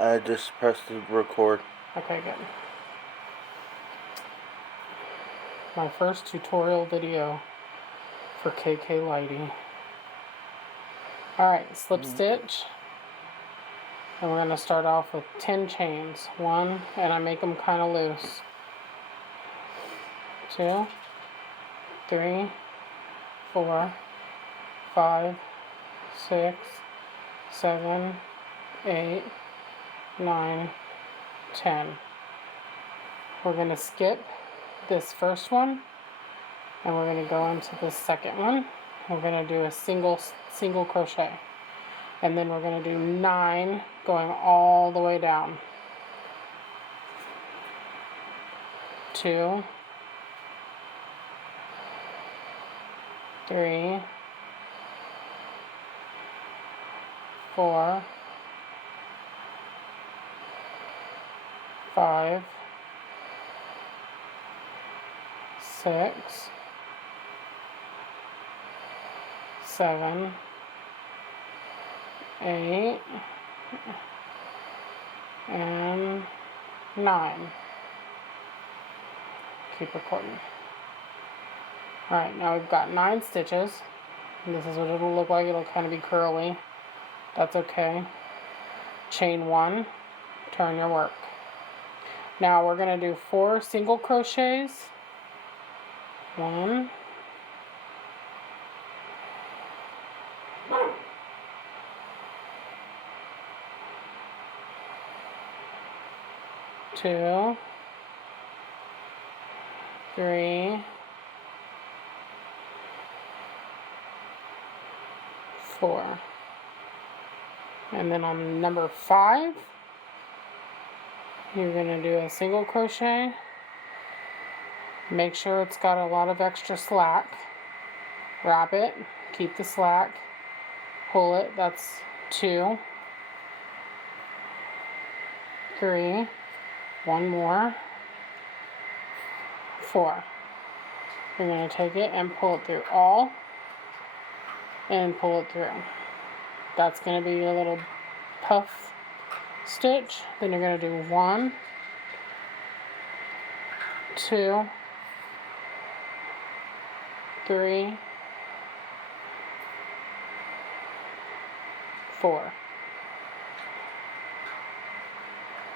I just pressed the record. Okay, good. My first tutorial video for KK Lighty. Alright, slip stitch. And we're going to start off with 10 chains. 1, and I make them kind of loose. 2, 3, 4, 5, 6, 7, 8, 9, 10. We're going to skip this first one, and we're going to go into the second one. We're going to do a single crochet, and then we're going to do 9 going all the way down. 2, 3, 4, 5, 6, 7, 8, and 9. Keep recording. Alright, now we've got 9 stitches. And this is what it'll look like. It'll kind of be curly. That's okay. Chain 1, turn your work. Now we're going to do 4 single crochets. 1, 2, 3, 4. And then on number 5, you're going to do a single crochet. Make sure it's got a lot of extra slack. Wrap it, keep the slack, pull it, that's 2, 3, 1 more, 4. You're going to take it and pull it through all, and pull it through. That's going to be your little puff stitch. Then you're going to do 1, 2, 3, 4.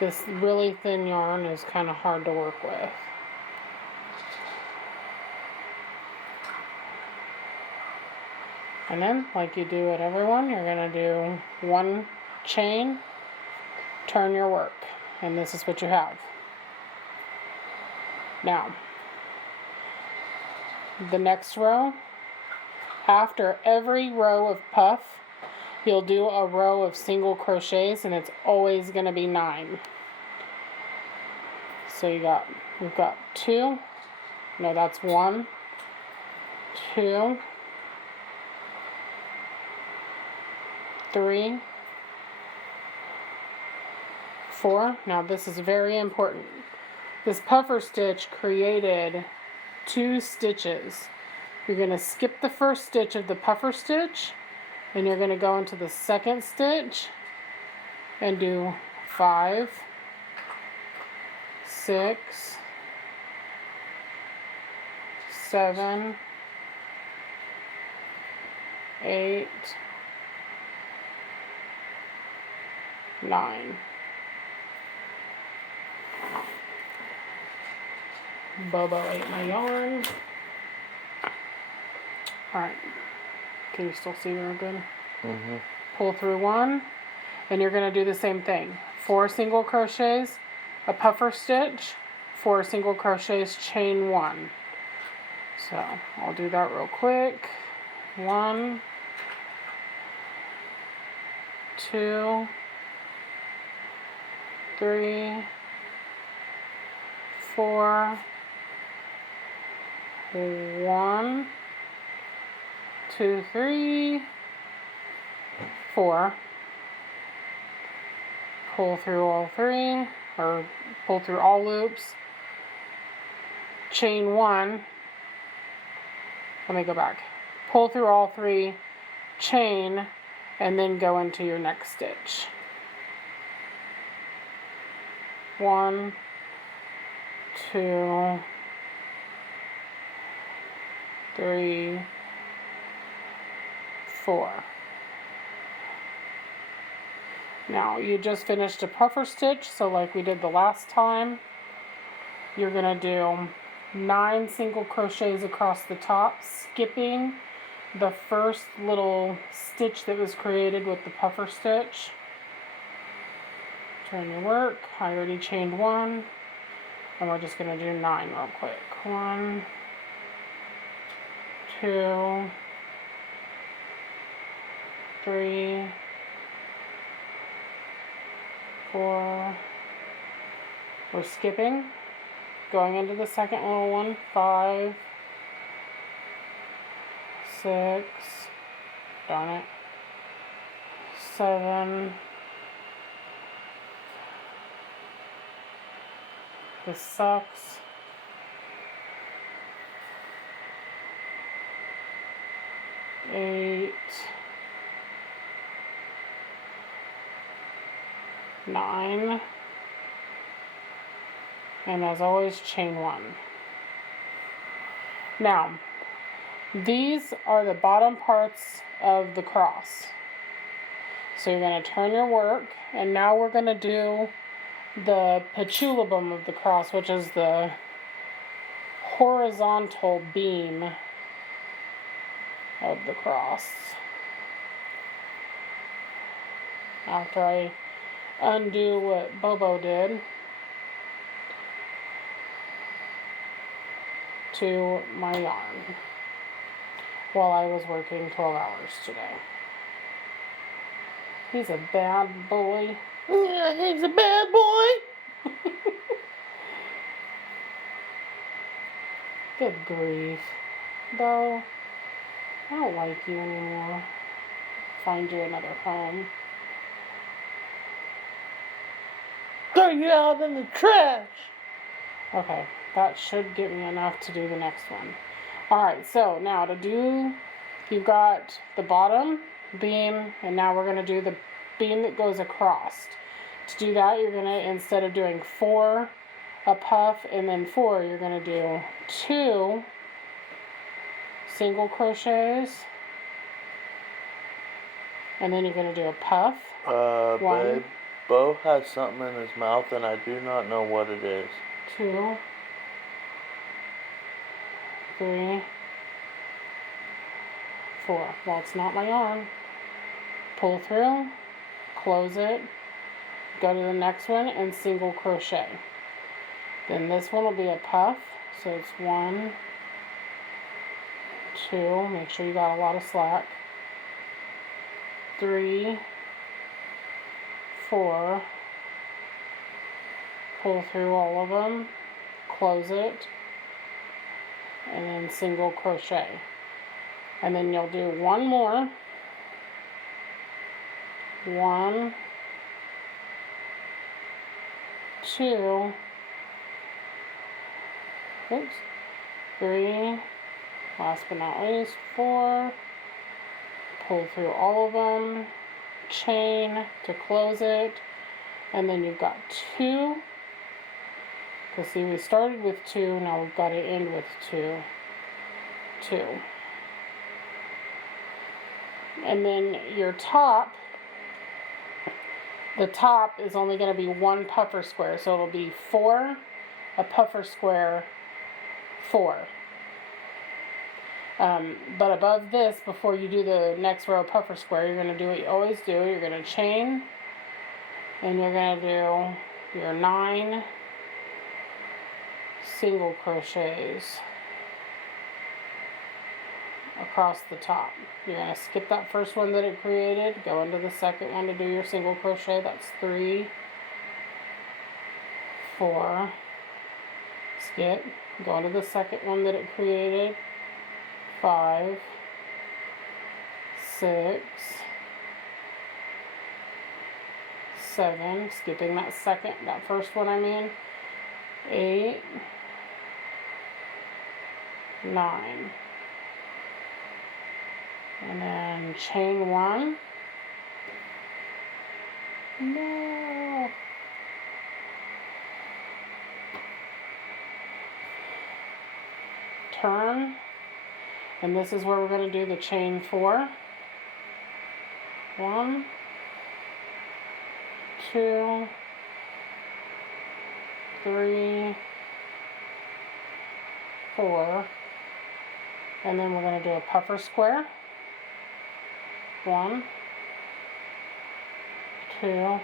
This really thin yarn is kind of hard to work with. And then, like you do at everyone, you're going to do 1 chain, turn your work, and this is what you have. Now, the next row, after every row of puff, you'll do a row of single crochets, and it's always going to be 9. So we've got 2, no, that's 1, 2, 3, 4. Now this is very important. This puffer stitch created 2 stitches. You're going to skip the first stitch of the puffer stitch, and you're going to go into the second stitch and do 5, 6, 7, 8, 9. Bobo ate my yarn. Alright. Can you still see real good? Mm-hmm. Pull through 1, and you're going to do the same thing. 4 single crochets, a puffer stitch, 4 single crochets, chain 1. So I'll do that real quick. 1, 2, 3, 4, 1, 2, 3, 4. Pull through all 3, or pull through all loops. Chain 1. Let me go back. Pull through all 3, chain, and then go into your next stitch. 1, 2, 3, 4. Now you just finished a puffer stitch, so like we did the last time, you're going to do 9 single crochets across the top, skipping the first little stitch that was created with the puffer stitch. Turn your work. I already chained 1, and we're just going to do 9 real quick. 1, 2, 3, 4. We're skipping, going into the second little one. 5, 6, darn it, 7, this sucks, 8, 9, and as always, chain 1. Now, these are the bottom parts of the cross. So you're going to turn your work, and now we're going to do the patchoulabum of the cross, which is the horizontal beam of the cross. After I undo what Bobo did to my yarn while I was working 12 hours today. He's a bad boy. Yeah, he's a bad boy. Good grief. Bo, I don't like you anymore. Find you another home. Throw you out in the trash. Okay, that should get me enough to do the next one. Alright, so now to do, you've got the bottom beam, and now we're going to do the beam that goes across. To do that, you're going to, instead of doing 4 a puff and then 4, you're going to do 2 single crochets, and then you're going to do a puff. 1, Babe, Bo has something in his mouth and I do not know what it is. 2, 3, 4. Well, it's not my yarn. Pull through, close it, go to the next one and single crochet. Then this one will be a puff, so it's 1, 2, make sure you got a lot of slack, 3, 4, pull through all of them, close it, and then single crochet. And then you'll do one more, 1, 2, oops, 3, last but not least, 4, pull through all of them, chain to close it, and then you've got 2, because see we started with 2, now we've got to end with 2, 2. And then your top, the top is only going to be 1 puffer square, so it'll be 4, a puffer square, 4. But above this, before you do the next row of puffer square, you're going to do what you always do. You're going to chain, and you're going to do your 9 single crochets across the top. You're going to skip that first one that it created, go into the second one to do your single crochet. That's 3, 4, skip, go into the second one that it created, 5, 6, 7, skipping that first one 8, 9, and then chain 1, no, turn, and this is where we're going to do the chain 4. 1, 2, 3, 4, and then we're going to do a puffer square. 1, 2,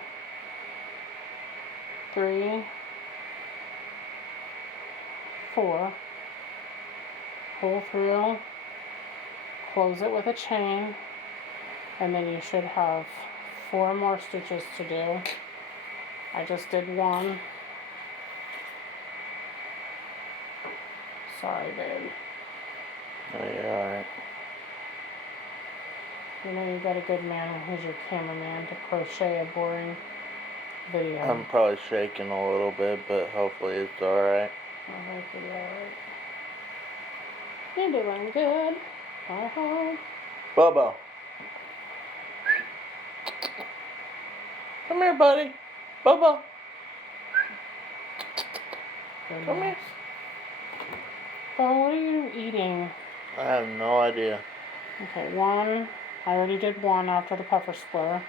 3, 4. Pull through, close it with a chain, and then you should have 4 more stitches to do. I just did 1. Sorry, babe. Oh, yeah, alright. You know you got a good man who's your cameraman to crochet a boring video. I'm probably shaking a little bit, but hopefully it's alright. I hope you're alright. You're doing good, I hope. Bobo. Come here, buddy. Bobo. Come here. Oh, what are you eating? I have no idea. Okay, 1. I already did 1 after the puffer square.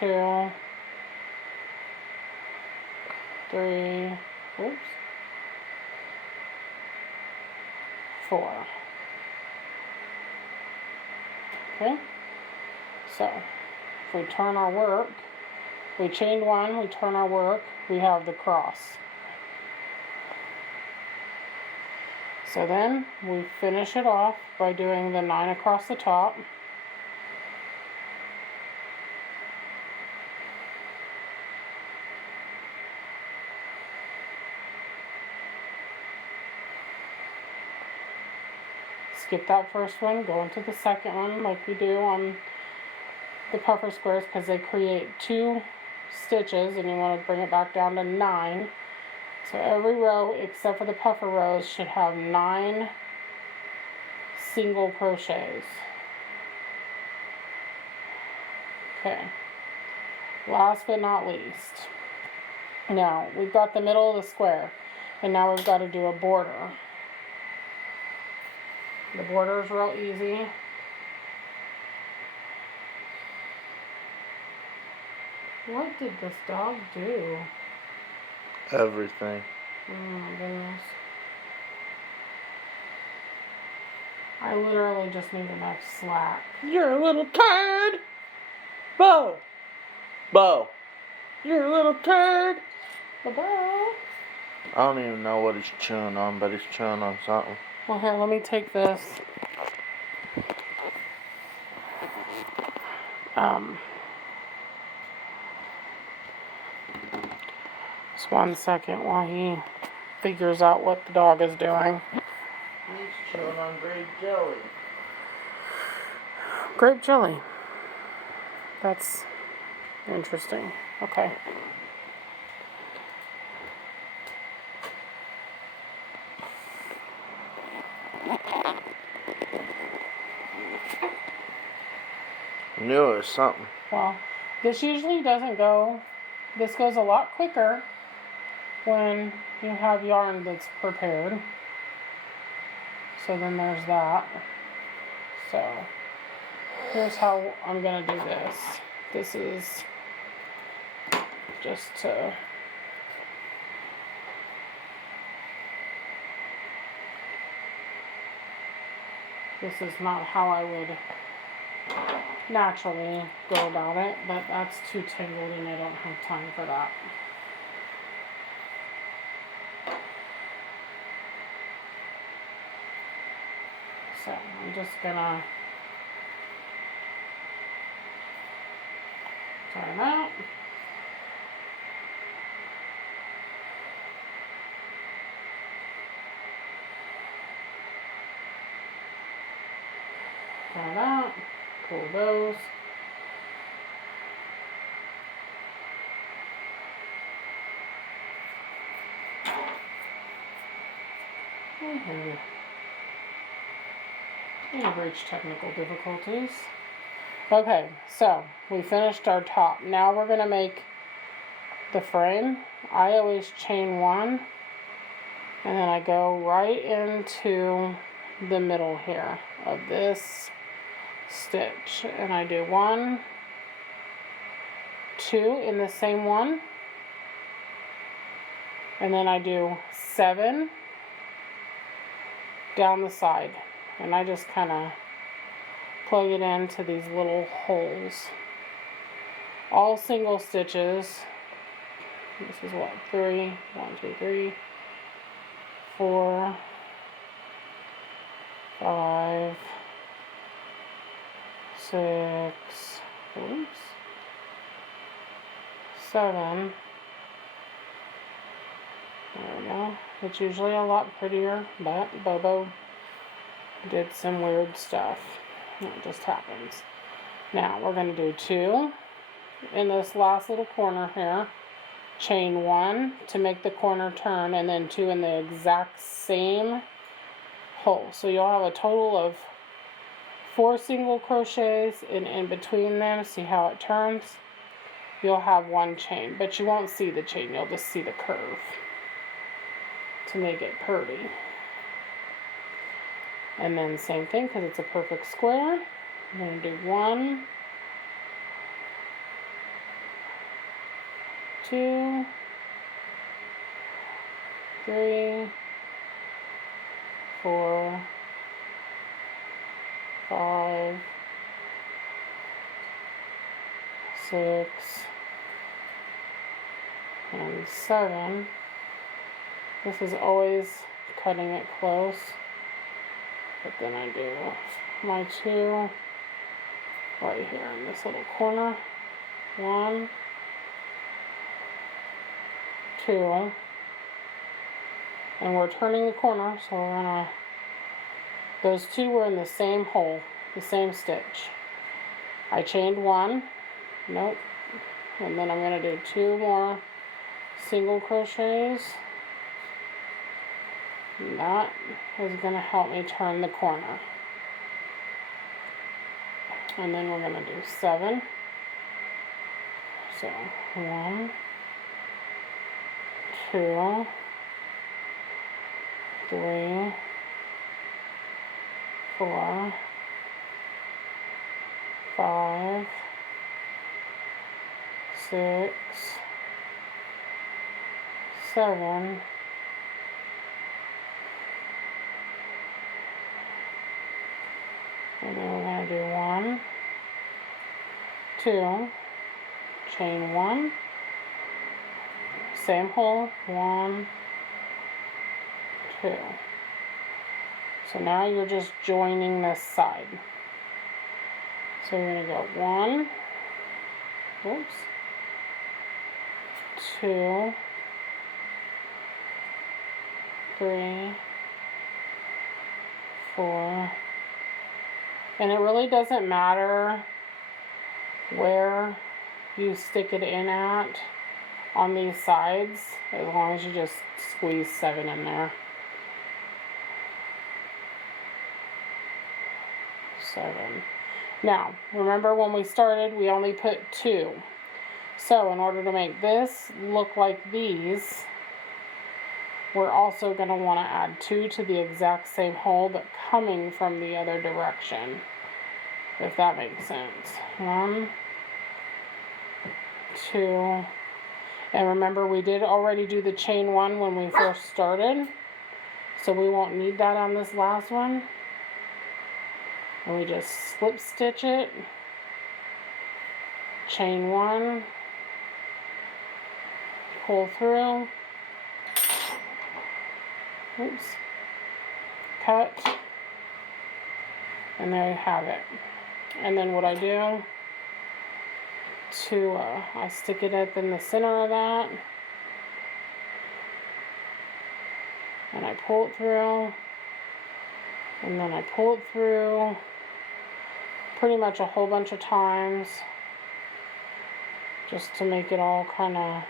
2, 3, oops, 4. Okay, so if we turn our work, we chained 1, we turn our work, we have the cross. So then we finish it off by doing the 9 across the top. Skip that first one, go into the second one like we do on the puffer squares because they create 2 stitches and you want to bring it back down to 9. So every row except for the puffer rows should have 9 single crochets. Okay, last but not least, now we've got the middle of the square and now we've got to do a border. The border is real easy. What did this dog do? Everything. Oh my goodness. I literally just need enough slack. You're a little turd. Bo. Bo. You're a little turd. Bye-bye. I don't even know what he's chewing on, but he's chewing on something. Well, here, let me take this. Just 1 second while he figures out what the dog is doing. He's chewing on grape jelly. Grape jelly. That's interesting. Okay. I knew it was something. Well, this usually doesn't go, this goes a lot quicker when you have yarn that's prepared. So then there's that. So here's how I'm gonna do this. This is just to this is not how I would naturally go about it, but that's too tangled and I don't have time for that. So I'm just gonna turn out. Turn out. Pull those. We've reached technical difficulties. Okay, so we finished our top. Now we're going to make the frame. I always chain 1 And then I go right into the middle here of this stitch, and I do 1, 2 in the same one, and then I do 7 down the side, and I just kind of plug it into these little holes. All single stitches. This is what, 3, 1, 2, 3, 4, 5, 6, oops, 7. There we go. It's usually a lot prettier, but Bobo did some weird stuff. It just happens. Now we're going to do 2 in this last little corner here. Chain 1 to make the corner turn, and then 2 in the exact same hole. So you'll have a total of 4 single crochets, and in between them, see how it turns? You'll have 1 chain, but you won't see the chain, you'll just see the curve to make it pretty. And then same thing, because it's a perfect square. I'm going to do 1, 2, 3, 4, 5, 6, and 7. This is always cutting it close, but then I do my 2 right here in this little corner. 1, 2, and we're turning the corner, so we're gonna, those 2 were in the same hole, the same stitch. I chained 1, nope, and then I'm gonna do 2 more single crochets. And that is gonna help me turn the corner. And then we're gonna do 7. So 1, 2, 3, 4, 5, 6, 7, and then we're going to do 1, 2, chain 1, same hole, 1, 2. So now you're just joining this side. So you're going to go 1, oops, 2, 3, 4, and it really doesn't matter where you stick it in at on these sides, as long as you just squeeze 7 in there. 7. Now, remember when we started, we only put 2. So in order to make this look like these, we're also going to want to add 2 to the exact same hole, but coming from the other direction, if that makes sense. 1, 2, and remember we did already do the chain 1 when we first started, so we won't need that on this last one. And we just slip stitch it, chain 1, pull through, oops, cut, and there you have it. And then what I do to, I stick it up in the center of that, and I pull it through, and then I pull it through pretty much a whole bunch of times, just to make it all kind of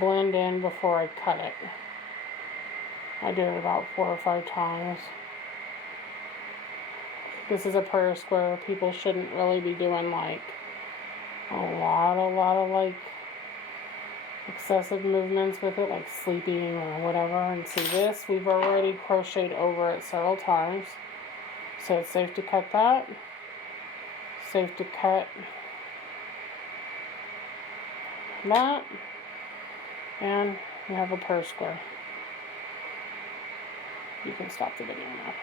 blend in before I cut it. I do it about 4 or 5 times. This is a prayer square. People shouldn't really be doing like a lot of like excessive movements with it, like sleeping or whatever. And see this, we've already crocheted over it several times. So it's safe to cut that. Safe to cut that. And you have a purse square. You can stop the video now.